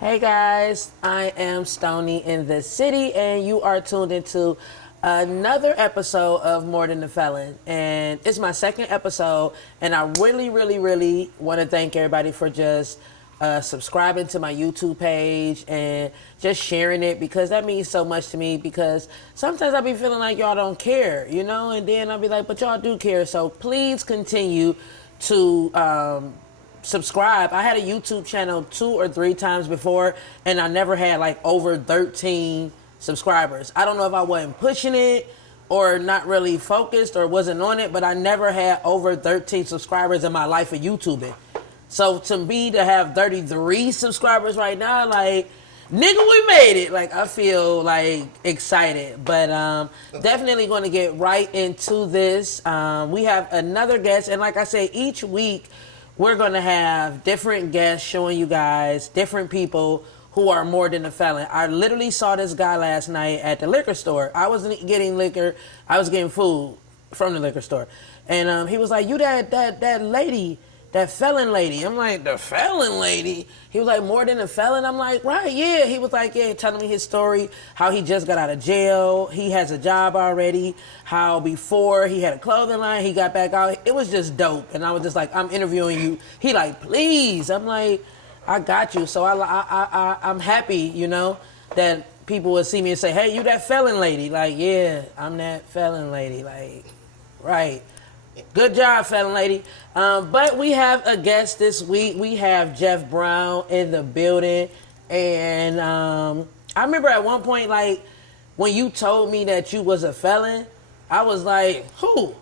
Hey guys, I am Stony in the city, and you are tuned into another episode of More Than a Felon. And it's my second episode, and I really want to thank everybody for just subscribing to my YouTube page and just sharing it because that means so much to me. Because sometimes I be feeling like y'all don't care, and then I'll be like, but y'all do care. So please continue to subscribe. I had a YouTube channel 2 or 3 times before, and I never had like over 13 subscribers. I don't know if I wasn't pushing it or not really focused or wasn't on it, but I never had over 13 subscribers in my life of YouTubing. So to me to have 33 subscribers right now, like, nigga, we made it. Like, I feel like excited, but definitely going to get right into this. We have another guest, and like I say, each week we're going to have different guests showing you guys different people who are more than a felon. I literally saw this guy last night at the liquor store. I wasn't getting liquor. I was getting food from the liquor store. And he was like, you that lady, that felon lady. I'm like, the felon lady? He was like, more than a felon? I'm like, right, yeah. He was like, yeah, telling me his story, how he just got out of jail. He has a job already. How before he had a clothing line, he got back out. It was just dope. And I was just like, I'm interviewing you. He like, please. I'm like, I got you. So I'm happy, that people would see me and say, hey, you that felon lady. Like, yeah, I'm that felon lady. Like, right. Good job, felon lady. But we have a guest this week. We have Jeff Brown in the building. And I remember at one point, like, when you told me that you was a felon, I was like, who?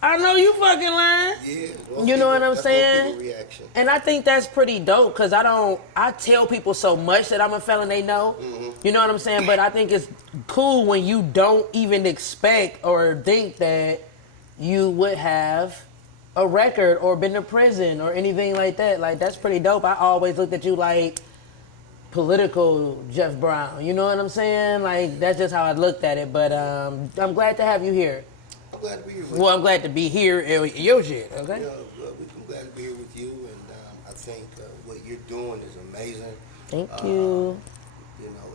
I know you fucking lying. Yeah. Well, you know what I'm saying? Reaction. And I think that's pretty dope because I tell people so much that I'm a felon, they know. Mm-hmm. You know what I'm saying? But I think it's cool when you don't even expect or think that you would have a record or been to prison or anything like that. Like, that's pretty dope. I always looked at you like political Jeff Brown. You know what I'm saying? Like, that's just how I looked at it. But I'm glad to have you here. I'm glad to be here with you. Well, I'm glad to be here in your shit, okay? I'm glad to be here with you, and I think what you're doing is amazing. Thank you.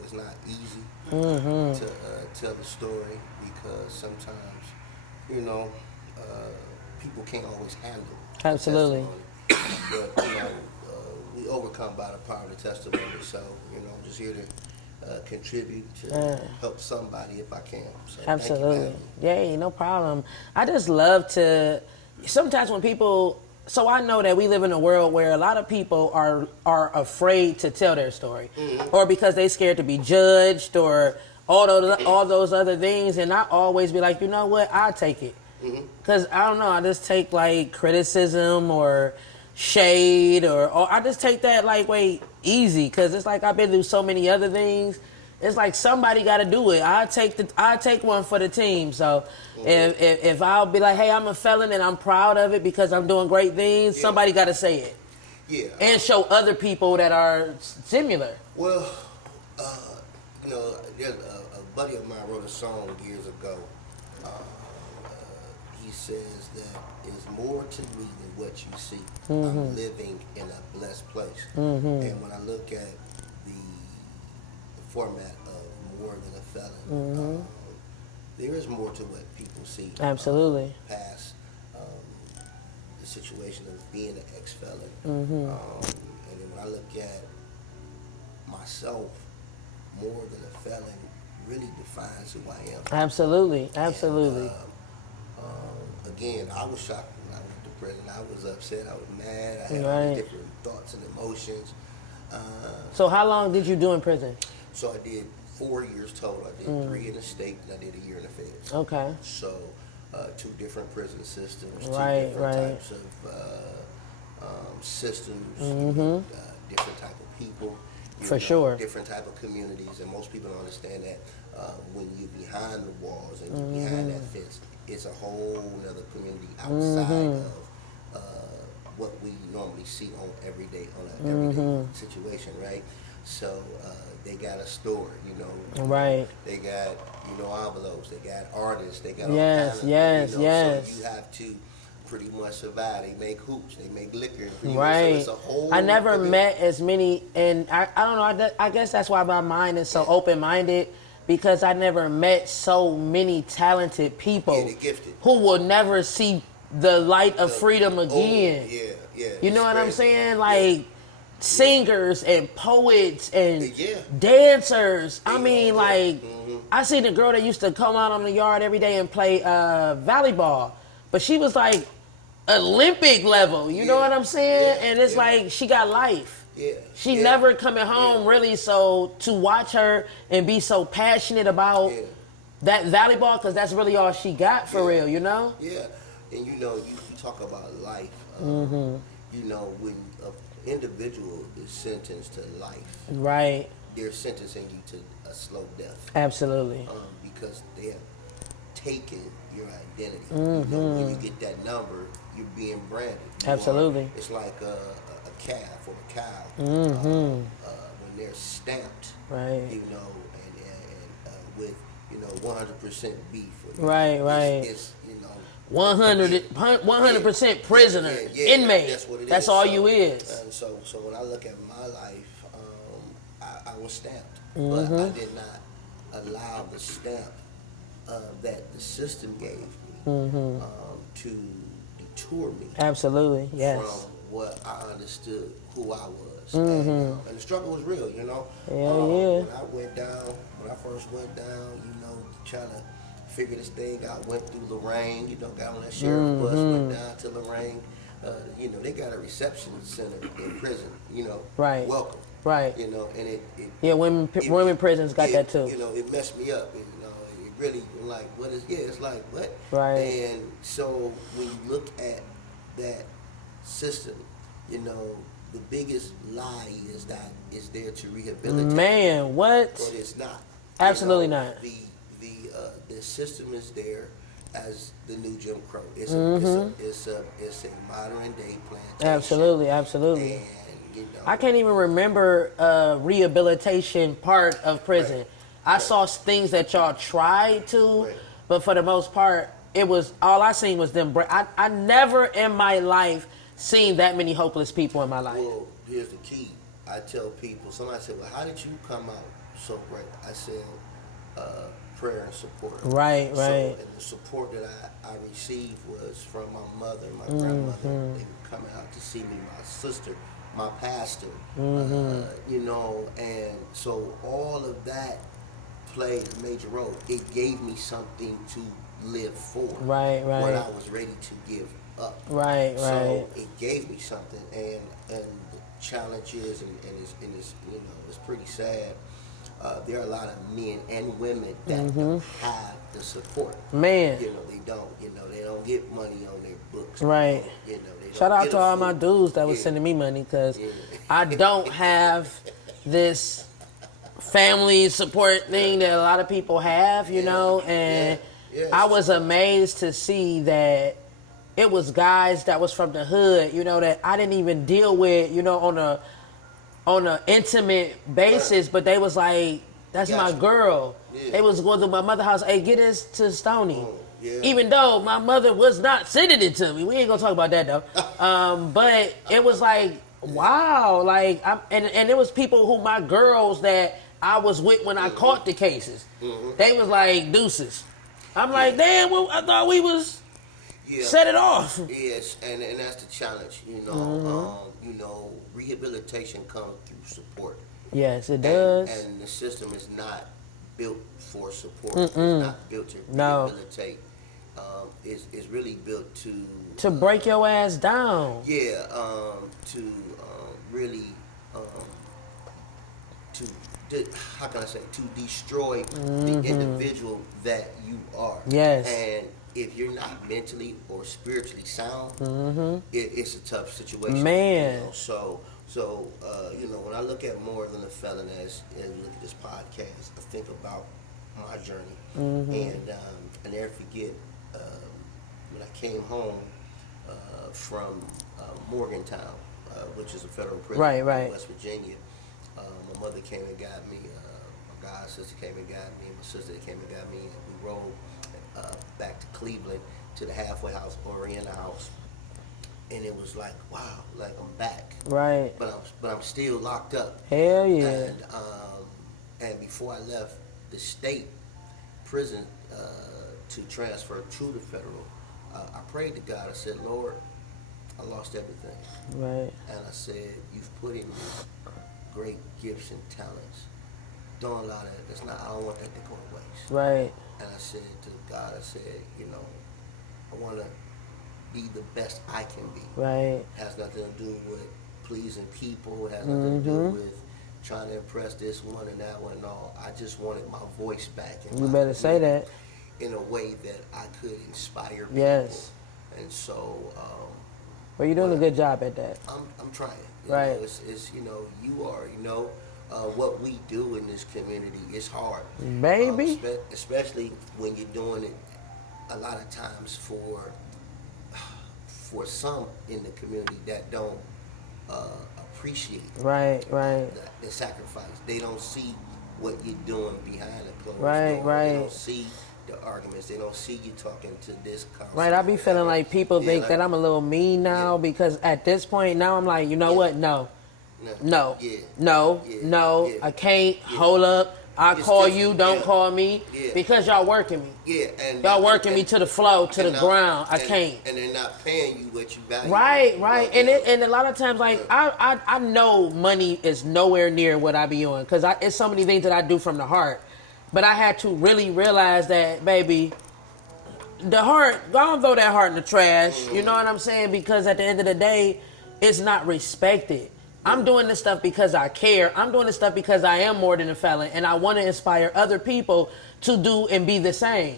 It's not easy to tell the story because sometimes, people can't always handle Absolutely. But, we overcome by the power of the testimony. So, I'm just here to contribute to help somebody if I can. So Absolutely. Yay, no problem. I just love to, sometimes when people, so I know that we live in a world where a lot of people are afraid to tell their story, or because they scared to be judged or all those other things. And I always be like, you know what, I'll take it. Because I don't know, I just take like criticism or shade or I just take that like way easy because it's like I've been through so many other things. It's like somebody got to do it. I take one for the team. So if I'll be like, hey, I'm a felon and I'm proud of it because I'm doing great things, somebody got to say it. Yeah. And show other people that are similar. Well, there's a buddy of mine wrote a song years ago. He says that it's more to me than what you see. I'm living in a blessed place. And when I look at the format of More Than a Felon, there is more to what people see. Absolutely. Past the situation of being an ex-felon. And then when I look at myself, More Than a Felon really defines who I am. Absolutely. And, again, I was shocked when I went to prison. I was upset. I was mad. I had all these different thoughts and emotions. So how long did you do in prison? So I did 4 years total. I did 3 in the state, and I did a year in the feds. Okay. So 2 different prison systems, 2 right, different types of systems, different type of people. For sure. Different type of communities, and most people don't understand that when you're behind the walls and you're behind that fence, it's a whole other community outside of what we normally see on everyday situation, right? So they got a store, right? They got envelopes, they got artists, they got all yes, kinds of, yes. So you have to pretty much survive. They make hoops, they make liquor, and pretty Right. much, so it's a whole. I never met as many, and I don't know. I guess that's why my mind is so open minded, because I never met so many talented people they're gifted, who will never see the light of freedom again. Yeah. You know what I'm saying? Like singers and poets and Yeah. dancers. I mean, yeah. like I seen a girl that used to come out on the yard every day and play volleyball, but she was like Olympic level. You know what I'm saying? And it's like she got life. Yeah. She never coming home really. So to watch her and be so passionate about that volleyball, because that's really all she got for real. You know? Yeah. And you talk about life. You know, when an individual is sentenced to life, Right. they're sentencing you to a slow death. Absolutely. Because they have taken your identity. You know, when you get that number, you're being branded. Absolutely. It's like a calf or a cow. When they're stamped, Right. you know, and with 100% beef. Right. It's 100% prisoner, inmate. That's what it is. That's all you is. And so when I look at my life, I was stamped, but I did not allow the stamp that the system gave me to detour me. Absolutely, yes. From what I understood who I was, and the struggle was real. You know, when I first went down, trying to figure this thing out, went through Lorraine, got on that sheriff bus, went down to Lorraine. They got a reception center in prison, Right. welcome. Right. And women prisons got that too. It messed me up. It really, like, what is, it's like, what? Right. And so when you look at that system, the biggest lie is that it's there to rehabilitate. Man, what? But it's not. Absolutely not. The system is there as the new Jim Crow. It's a modern day plantation. Absolutely. And I can't even remember rehabilitation part of prison. Right. I saw things that y'all tried to, but for the most part, it was all I seen was them. I never in my life seen that many hopeless people in my life. Well, here's the key. I tell people, somebody said, well, how did you come out so great? I said, prayer and support. Right. So, and the support that I received was from my mother, my grandmother. They would come out to see me, my sister, my pastor, and so all of that played a major role. It gave me something to live for. Right. When I was ready to give up. Right. So it gave me something, and the challenges, and it's pretty sad. There are a lot of men and women that don't have the support. Man. They don't. They don't get money on their books. Right. They don't Shout out get to a all food. my dudes that was sending me money, because I don't have this family support thing that a lot of people have, and I was amazed to see that it was guys that was from the hood, that I didn't even deal with, on a intimate basis, but they was like, that's my girl. Yeah. They was going to my mother's house, hey, get us to Stony. Even though my mother was not sending it to me. We ain't gonna talk about that though. But it was like, wow, like, and it was people who, my girls that I was with when I caught the cases. They was like, deuces. I'm like, damn, well, I thought we was set it off. Yes, and that's the challenge, rehabilitation comes through support. Yes, it does. And the system is not built for support. It's not built to rehabilitate. It's really built to break your ass down. Yeah, to really how can I say, to destroy the individual that you are. Yes. And if you're not mentally or spiritually sound, it's a tough situation. Man. So when I look at More Than a Felon as look at this podcast, I think about my journey, and I never forget when I came home from Morgantown, which is a federal prison in West Virginia. My mother came and got me. My god sister came and got me. My sister came and got me. And we rode back to Cleveland to the halfway house or in the house, and it was like, wow, like I'm back. Right. But I'm still locked up. Hell yeah. And before I left the state prison to transfer to the federal, I prayed to God. I said, Lord, I lost everything. Right. And I said, you've put in me great gifts and talents. Don't allow that. That's not. I don't want that to go to waste. Right. And I said to God, I said, you know, I want to be the best I can be. Right. It has nothing to do with pleasing people. It has nothing to do with trying to impress this one and that one. No, I just wanted my voice back. You better say that. In a way that I could inspire people. Yes. And so. Well, you're doing a good job at that. I'm trying. Right. You know, it's you are, what we do in this community is hard. Baby. Especially when you're doing it a lot of times for some in the community that don't appreciate Right. the sacrifice. They don't see what you're doing behind the closed Right. door. They don't see the arguments. They don't see you talking to this constantly. Right, I be feeling like people think that I'm a little mean now because at this point now I'm like, you know what? No, I can't. Hold up. I call you, don't call me because y'all working me. Yeah, and y'all working me to the flow, to the ground. I can't. And they're not paying you what you value. Right. And a lot of times, like I know money is nowhere near what I be on because it's so many things that I do from the heart. But I had to really realize that, baby, the heart, go and throw that heart in the trash. You know what I'm saying? Because at the end of the day, it's not respected. I'm doing this stuff because I care. I'm doing this stuff because I am more than a felon, and I want to inspire other people to do and be the same.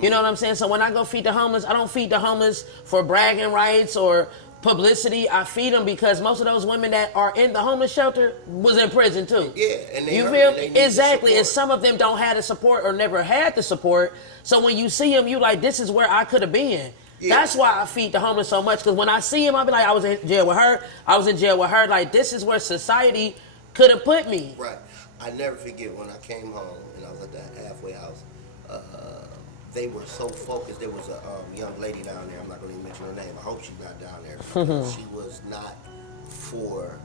You know what I'm saying? So when I go feed the homeless, I don't feed the homeless for bragging rights or publicity. I feed them because most of those women that are in the homeless shelter was in prison too. Yeah, and you feel exactly. And some of them don't have the support or never had the support. So when you see them, you like, this is where I could have been. Yeah. That's why I feed the homeless so much. Because when I see him, I be like, I was in jail with her. I was in jail with her. Like, this is where society could have put me. Right. I never forget when I came home and I was at that halfway house. They were so focused. There was a young lady down there. I'm not going to mention her name. I hope she's not down there because she was not for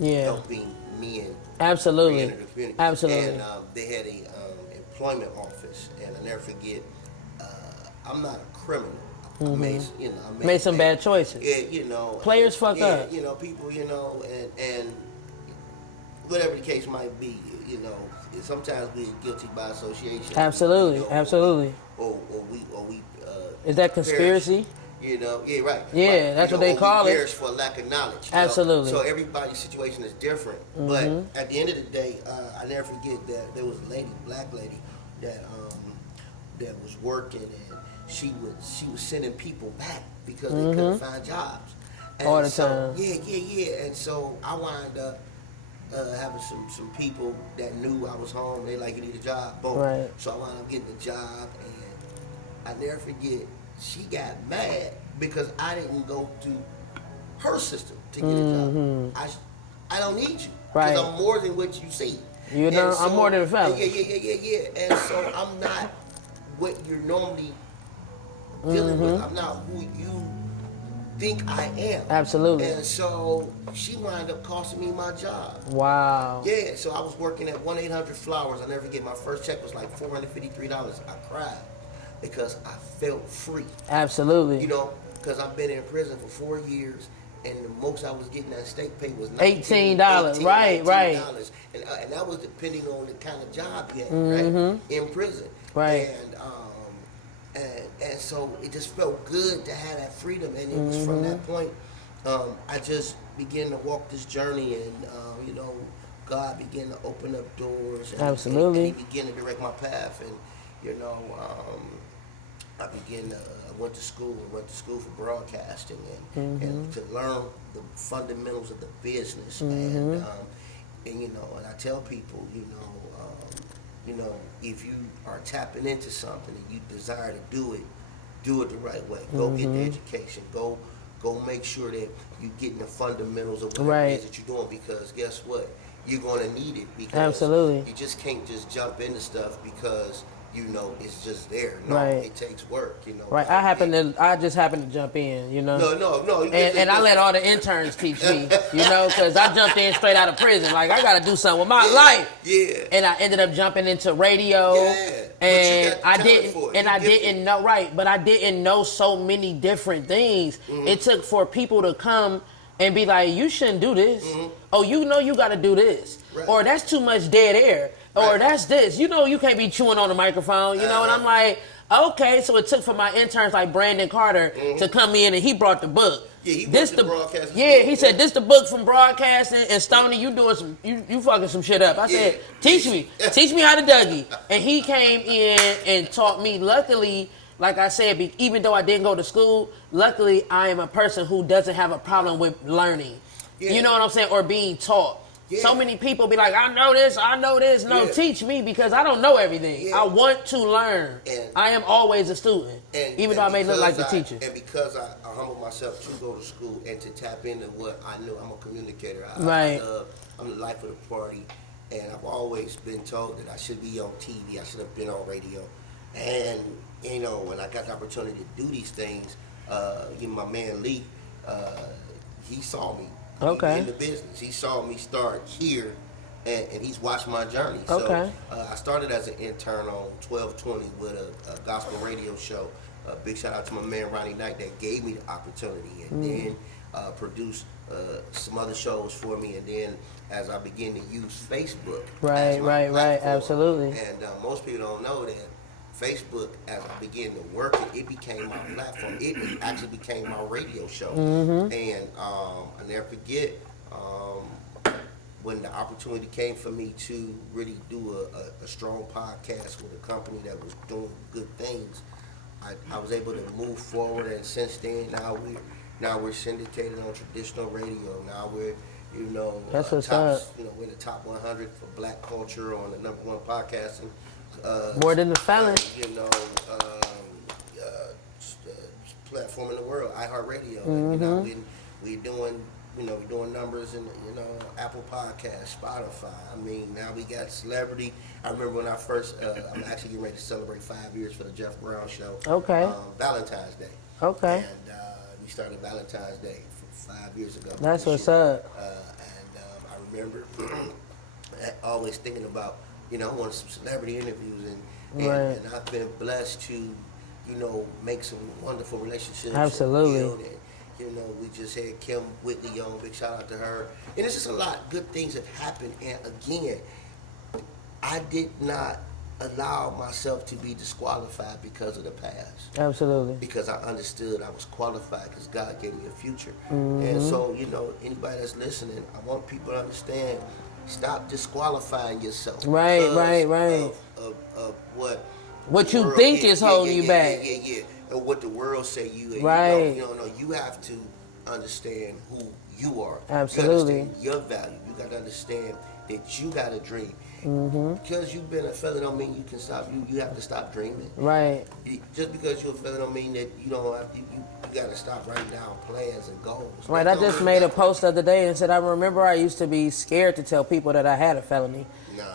helping men. Absolutely. The community. Absolutely. And they had a employment office, and I never forget. I'm not a criminal. I made some bad choices. Yeah, players fuck up. People, and whatever the case might be, sometimes we're guilty by association. Absolutely. Or we. Is that conspiracy? Yeah, right. Yeah, right. That's what they call it. For lack of knowledge. Absolutely. So everybody's situation is different. But at the end of the day, I never forget that there was a black lady, that was working, and she was sending people back because they couldn't find jobs. And all the time. Yeah. And so I wound up having some people that knew I was home. They like, you need a job. Boom. Right. So I wound up getting a job, and I never forget, she got mad because I didn't go to her system to get a job. I don't need you because I'm more than what you see. I'm more than a felon. Yeah. And so I'm not what you're normally dealing with. I'm not who you think I am. Absolutely. And so she wound up costing me my job. Wow. Yeah, so I was working at 1-800-Flowers. I never forget, my first check was like $453. I cried because I felt free. Absolutely. Because I've been in prison for 4 years, and the most I was getting that state pay was $18. Right. And that was depending on the kind of job you had, right? In prison. Right. And so it just felt good to have that freedom, and it was from that point I just began to walk this journey, and God began to open up doors. And, Absolutely. And He began to direct my path, and I went to school for broadcasting and to learn the fundamentals of the business, and I tell people, if you are tapping into something and you desire to do it the right way. Go get the education. Go make sure that you're getting the fundamentals of what it is that you're doing, because guess what? You're going to need it, because Absolutely. you just can't just jump into stuff because you know, it's just there. No, Right. it takes work, you know. Right. I just happened to jump in, you know. No. And I let all the interns teach me, you know, because I jumped in straight out of prison. Like, I got to do something with my life. Yeah. And I ended up jumping into radio. Yeah. And I didn't know, right, but I didn't know so many different things. Mm-hmm. It took for people to come and be like, you shouldn't do this. Mm-hmm. Oh, you know you got to do this. Right. Or that's too much dead air. Or Right. that's this. You know you can't be chewing on the microphone, you know, and I'm like, okay, so it took for my interns like Brandon Carter to come in, and he brought the book. Yeah, he brought the broadcasting. Yeah, he said, this the book from broadcasting, and Stoney, you doing some, you fucking some shit up. I said, teach me how to Dougie. And he came in and taught me. Luckily, like I said, even though I didn't go to school, luckily I am a person who doesn't have a problem with learning. Yeah. You know what I'm saying? Or being taught. Yeah. So many people be like, I know this. No, teach me, because I don't know everything. Yeah. I want to learn. And I am always a student, even though I may look like the teacher. And because I humble myself to go to school and to tap into what I knew, I'm a communicator. Right. I'm the life of the party, and I've always been told that I should be on TV. I should have been on radio. And, you know, when I got the opportunity to do these things, my man Lee, he saw me. Okay. In the business. He saw me start here, and he's watched my journey. Okay. So I started as an intern on 1220 with a gospel radio show. Big shout out to my man Ronnie Knight that gave me the opportunity, and then produced some other shows for me. And then as I began to use Facebook, Right, absolutely. And most people don't know that Facebook, as I began to work it became my platform. It actually became my radio show. Mm-hmm. And I never forget when the opportunity came for me to really do a strong podcast with a company that was doing good things. I was able to move forward, and since then now we're syndicated on traditional radio. Now we're that's what's up. We're in the top 100 for Black culture on the #1 podcasting. More than the Felon. Platform in the world, iHeartRadio. Mm-hmm. We're doing numbers in Apple Podcasts, Spotify. I mean, now we got celebrity. I remember when I first, I'm actually getting ready to celebrate 5 years for the Jeff Brown Show. Okay. Valentine's Day. Okay. And we started Valentine's Day 5 years ago. That's what's up. And I remember always thinking about, I wanted some celebrity interviews, and I've been blessed to, make some wonderful relationships. Absolutely. And, we just had Kim Whitley on, big shout out to her. And it's just a lot of good things have happened. And again, I did not allow myself to be disqualified because of the past. Absolutely. Because I understood I was qualified because God gave me a future. Mm-hmm. And so, anybody that's listening, I want people to understand, stop disqualifying yourself. Right. Of what you think is holding you back. Yeah. And what the world say you. Right. You have to understand who you are. Absolutely. You understand your value. You got to understand that you got a dream. Mm-hmm. Because you've been a felon don't mean you can stop. You have to stop dreaming. Right. Just because you're a felon don't mean that you don't have you got to stop writing down plans and goals. Right. I just made a post the other day and said I remember I used to be scared to tell people that I had a felony.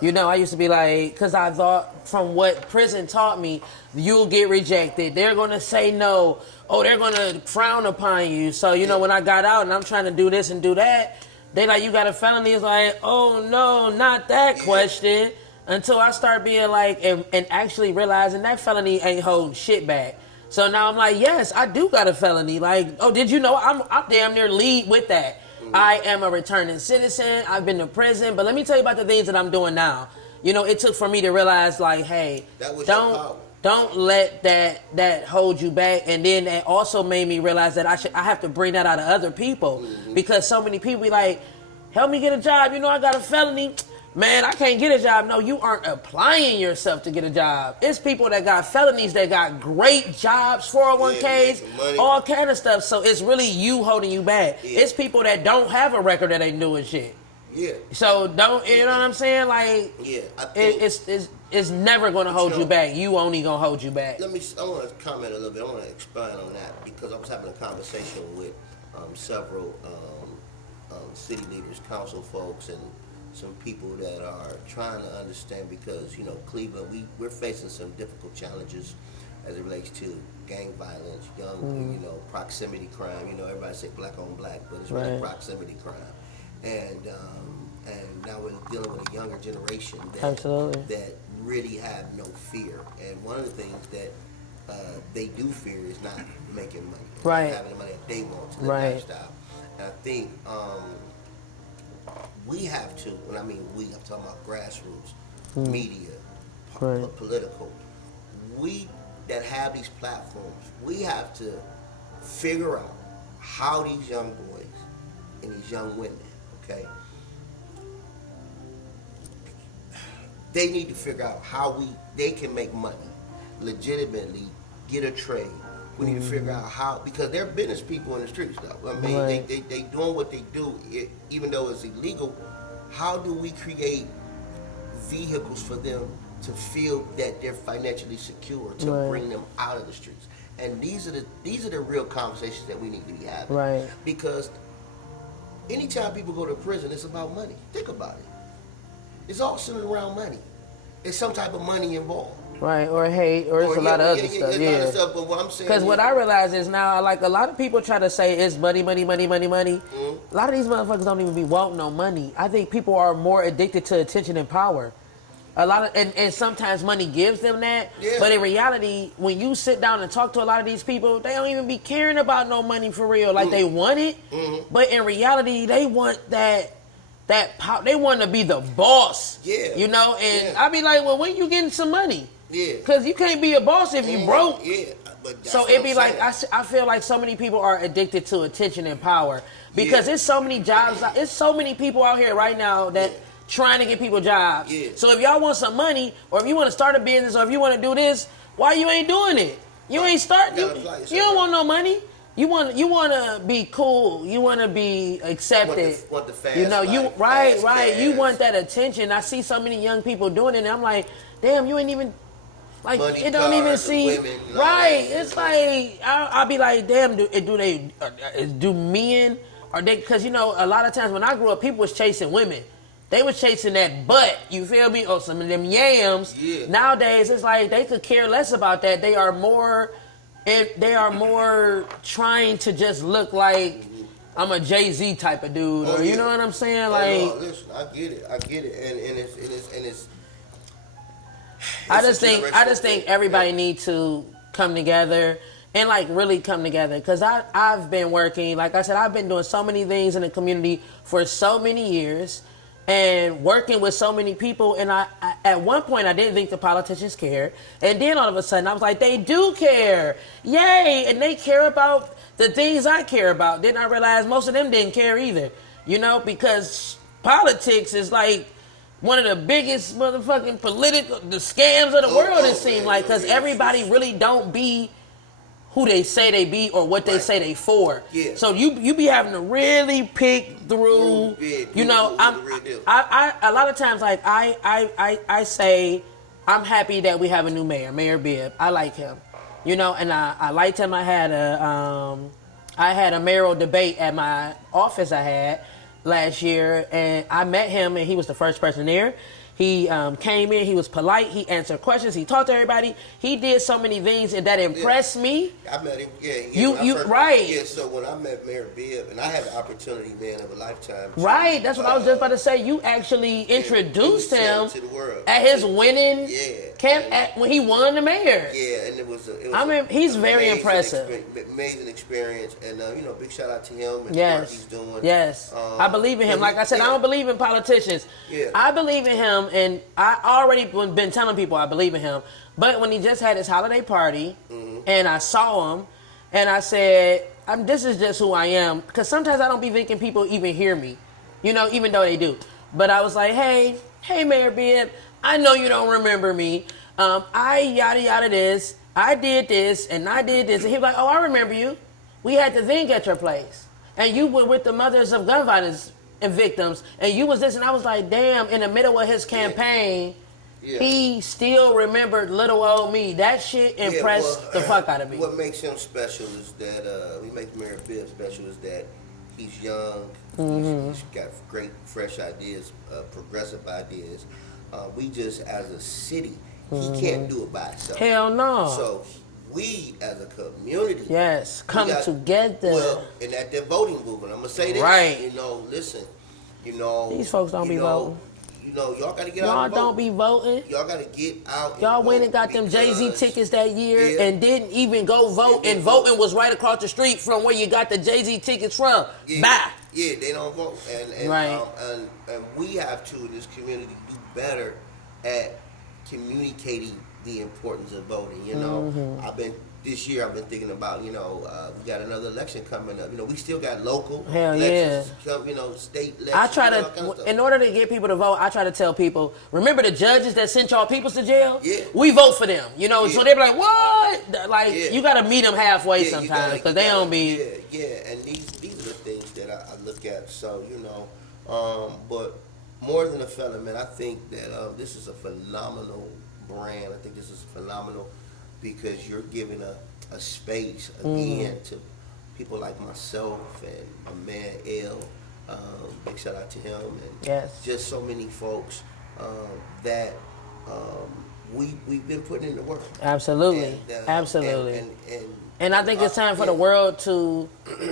Nah. I used to be like, because I thought from what prison taught me, you'll get rejected. They're going to say no. Oh, they're going to frown upon you. So, when I got out and I'm trying to do this and do that, they like, you got a felony? It's like, oh, no, not that question. Until I start being like, and actually realizing that felony ain't holding shit back. So now I'm like, yes, I do got a felony. Like, oh, did you know I'm damn near lead with that. I am a returning citizen. I've been to prison. But let me tell you about the things that I'm doing now. It took for me to realize, like, hey, don't let that hold you back. And then it also made me realize that I have to bring that out of other people. Mm-hmm. Because so many people be like, help me get a job. I got a felony. Man, I can't get a job. No, you aren't applying yourself to get a job. It's people that got felonies that got great jobs, 401ks, all kind of stuff. So it's really you holding you back. Yeah. It's people that don't have a record that ain't doing shit. Yeah. So don't, you know what I'm saying? Like, yeah, it's never going to hold you back. You only going to hold you back. I want to comment a little bit. I want to expand on that because I was having a conversation with several city leaders, council folks, and some people that are trying to understand, because Cleveland, we're facing some difficult challenges as it relates to gang violence, young proximity crime. Everybody say black on black, but it's really proximity crime, and now we're dealing with a younger generation that really have no fear. And one of the things that they do fear is not making money, right? Having the money that they want to live lifestyle. And I think we have to. When I mean we, I'm talking about grassroots, media, political. We that have these platforms, we have to figure out how these young boys and these young women, okay, they need to figure out how they can make money legitimately, get a trade. We need to figure out how, because they're business people in the streets though. I mean, they doing what they do, even though it's illegal. How do we create vehicles for them to feel that they're financially secure, to bring them out of the streets? And these are the real conversations that we need to be having. Right. Because anytime people go to prison, it's about money. Think about it. It's all centered around money. There's some type of money involved. Right, or hate, or it's a lot of other stuff. Yeah, a lot of stuff, but what I'm saying, because what I realize is now, like, a lot of people try to say it's money, money, money, money, money. A lot of these motherfuckers don't even be wanting no money. I think people are more addicted to attention and power. A lot of, and sometimes money gives them that, but in reality, when you sit down and talk to a lot of these people, they don't even be caring about no money for real. Like, they want it, but in reality, they want that power. They want to be the boss. And I be like, well, when you getting some money? Because you can't be a boss if you broke. But so it be like, I feel like so many people are addicted to attention and power, because there's so many jobs. It's so many people out here right now that trying to get people jobs. So if y'all want some money, or if you want to start a business, or if you want to do this, why you ain't doing it? You ain't starting. You don't want no money. You want to be cool. You want to be accepted. Want the fast you life, right. You want that attention. I see so many young people doing it, and I'm like, damn, you ain't even. Like, money, it don't even see women, right. It's like I'll be like, damn, do men, are they? Because a lot of times when I grew up, people was chasing women. They was chasing that butt. You feel me? Or some of them yams. Nowadays, it's like they could care less about that. They are more trying to just look like I'm a Jay-Z type of dude, or you know what I'm saying? Like, listen, I get it, and it's. I just think everybody needs to come together and like really come together, because I've been working, like I said, I've been doing so many things in the community for so many years and working with so many people, and I at one point I didn't think the politicians cared, and then all of a sudden I was like, they do care, yay, and they care about the things I care about. Then I realized most of them didn't care either, because politics is like one of the biggest motherfucking the scams of the world, it seems like, because everybody really don't be who they say they be or what they say they for. So you be having to really pick through. I a lot of times, like I say I'm happy that we have a new mayor, Mayor Bibb. I like him, and I liked him. I had a mayoral debate at my office I had last year, and I met him, and he was the first person there. He came in, he was polite, he answered questions, he talked to everybody. He did so many things, and that impressed me. I met him, right. Yeah, so when I met Mayor Bibb, and I had the opportunity, man, of a lifetime. Right, that's what I was just about to say. You actually introduced him to the world at his winning camp when he won the mayor. Yeah, and he's very impressive. Amazing experience, and big shout out to him and the work he's doing. Yes, I believe in him. Like I said, I don't believe in politicians. I believe in him, and I already been telling people I believe in him. But when he just had his holiday party, and I saw him, and I said, this is just who I am. Because sometimes I don't be thinking people even hear me, even though they do. But I was like, hey, Mayor Bibb, I know you don't remember me. I yada yada this. I did this, and I did this. And he was like, oh, I remember you. We had the thing at your place. And you were with the mothers of gun violence and victims. And you was this. And I was like, damn, in the middle of his campaign, he still remembered little old me. That shit impressed the fuck out of me. What makes him special is that, we make Mayor Bibb special is that He's young. He's got great, fresh ideas, progressive ideas. We just, as a city, he can't do it by himself. Hell no. So we, as a community, yes, come together. Well, and at that voting movement, I'm gonna say this. Right. You know, listen. You know, these folks don't be voting. You know, y'all gotta get out. Y'all and vote. don't be voting. Y'all gotta get out. Y'all went and got them Jay-Z tickets that year and didn't even go vote. And voting was right across the street from where you got the Jay-Z tickets from. Bye. Yeah, they don't vote. And right. And we have to, in this community, do better at communicating the importance of voting. You know, this year I've been thinking about, you know, we got another election coming up. You know, we still got local elections, you know, state elections. I try to, in order to get people to vote, I try to tell people, remember the judges that sent y'all peoples to jail? Yeah. We vote for them, you know, so they be like, what? Like, you got to meet them halfway sometimes, because they don't be. Yeah, and these are the things that I look at. So, you know, but more than a felon, man, I think that this is a phenomenal brand. I think this is phenomenal because you're giving a space again to people like myself and my man L. Big shout out to him and just so many folks that we've been putting in the work. Absolutely, absolutely. And I think it's time for the world to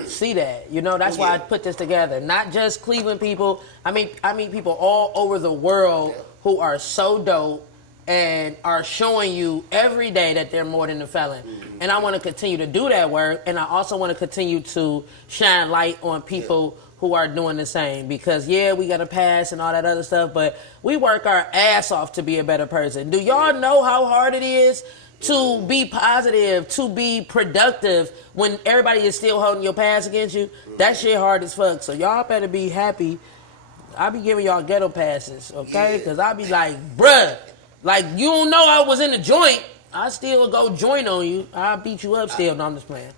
see that. You know, that's why I put this together. Not just Cleveland people. I mean people all over the world who are so dope and are showing you every day that they're more than a felon. And I want to continue to do that work, and I also want to continue to shine light on people who are doing the same. Because, we got to pass and all that other stuff, but we work our ass off to be a better person. Do y'all know how hard it is to be positive, to be productive when everybody is still holding your pass against you? That shit hard as fuck. So y'all better be happy. I be giving y'all ghetto passes, okay? Because I be like, bruh, like, you don't know I was in the joint. I still go joint on you. I'll beat you up still. No, I'm just playing.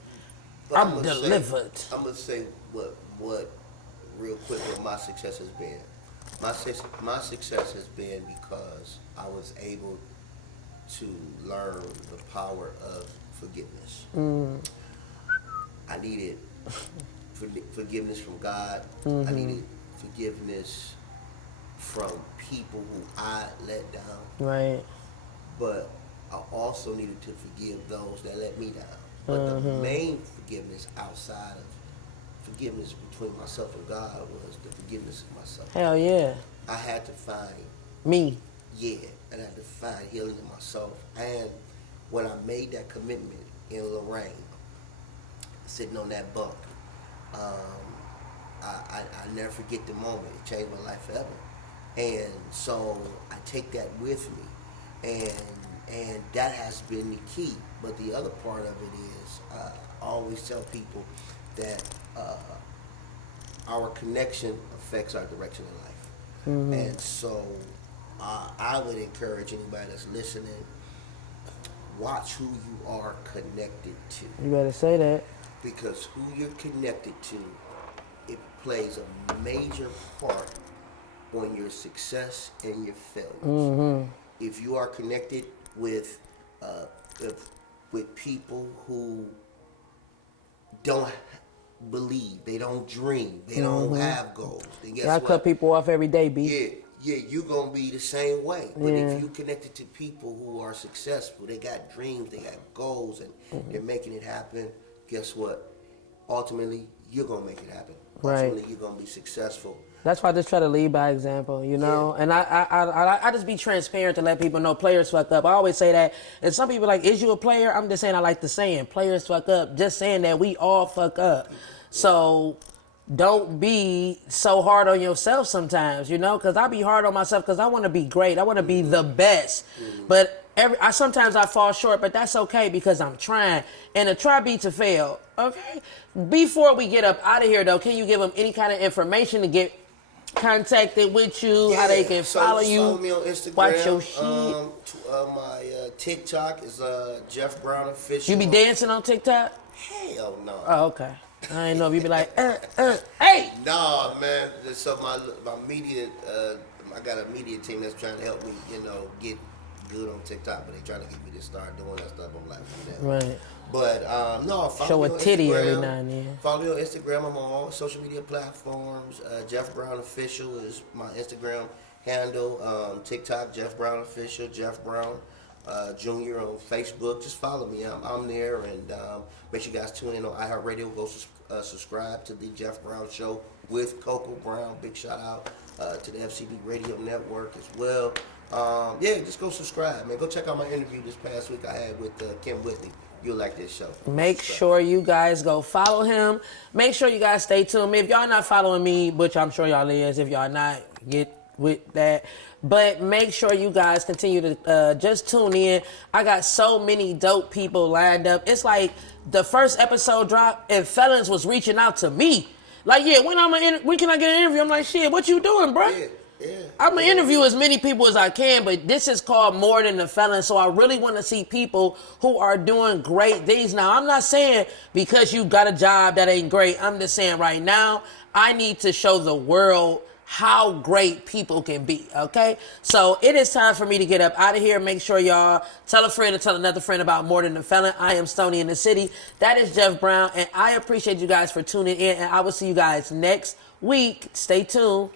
I'm delivered. I'm going to say what real quick, what my success has been. My success has been because I was able to learn the power of forgiveness. I needed forgiveness from God. I needed forgiveness from people who I let down. Right. But I also needed to forgive those that let me down. But the main forgiveness outside of forgiveness between myself and God was the forgiveness of myself. Hell yeah. I had to find me. Yeah, and I had to find healing in myself. And when I made that commitment in Lorraine, sitting on that bunk, I never forget the moment. It changed my life forever. And so I take that with me, and that has been the key. But the other part of it is I always tell people that our connection affects our direction in life. And so I would encourage anybody that's listening, watch who you are connected to. You better say that. Because who you're connected to, it plays a major part on your success and your failures. If you are connected with people who don't believe, they don't dream, they don't have goals, then guess what? I cut people off every day, B. Yeah, you're going to be the same way. But if you connected to people who are successful, they got dreams, they got goals, and they're making it happen, guess what? Ultimately, you're going to make it happen. Ultimately, you're going to be successful. That's why I just try to lead by example, you know? Yeah. And I just be transparent to let people know players fuck up. I always say that. And some people are like, is you a player? I'm just saying I like the saying, players fuck up. Just saying that we all fuck up. So don't be so hard on yourself sometimes, you know? Because I be hard on myself because I want to be great. I want to be the best. But sometimes I fall short, but that's okay because I'm trying. And a try beats a fail, okay? Before we get up out of here, though, can you give them any kind of information to get contacted with you, how they can follow you? Follow me on Instagram. Watch your shit. My TikTok is Jeff Brown Official. You be dancing on TikTok? Hell no. Oh, okay. I ain't know if you be like, hey. Nah, man. So my media, I got a media team that's trying to help me, you know, get good on TikTok, but they trying to get me to start doing that stuff. I'm like, no. Right. But no, follow Show me a on titty Instagram. every now and then. Follow me on Instagram. I'm on all social media platforms. Jeff Brown Official is my Instagram handle. TikTok, Jeff Brown Official, Jeff Brown Jr. on Facebook. Just follow me. I'm there, and make sure you guys tune in on iHeartRadio. Go subscribe to the Jeff Brown Show with Coco Brown. Big shout out to the FCB Radio Network as well. Yeah, just go subscribe, man. Go check out my interview this past week I had with Kim Whitley. You'll like this show. Make sure you guys go follow him. Make sure you guys stay tuned. If y'all not following me, which I'm sure y'all is, if y'all not, get with that. But make sure you guys continue to just tune in. I got so many dope people lined up. It's like the first episode dropped and Felons was reaching out to me. Like, yeah, when can I get an interview? I'm like, shit, what you doing, bro? Yeah. I'm going to interview as many people as I can, but this is called More Than the Felon, so I really want to see people who are doing great things. Now, I'm not saying because you got a job that ain't great. I'm just saying right now, I need to show the world how great people can be, okay? So it is time for me to get up out of here. Make sure y'all tell a friend and tell another friend about More Than the Felon. I am Stoney in the City. That is Jeff Brown, and I appreciate you guys for tuning in, and I will see you guys next week. Stay tuned.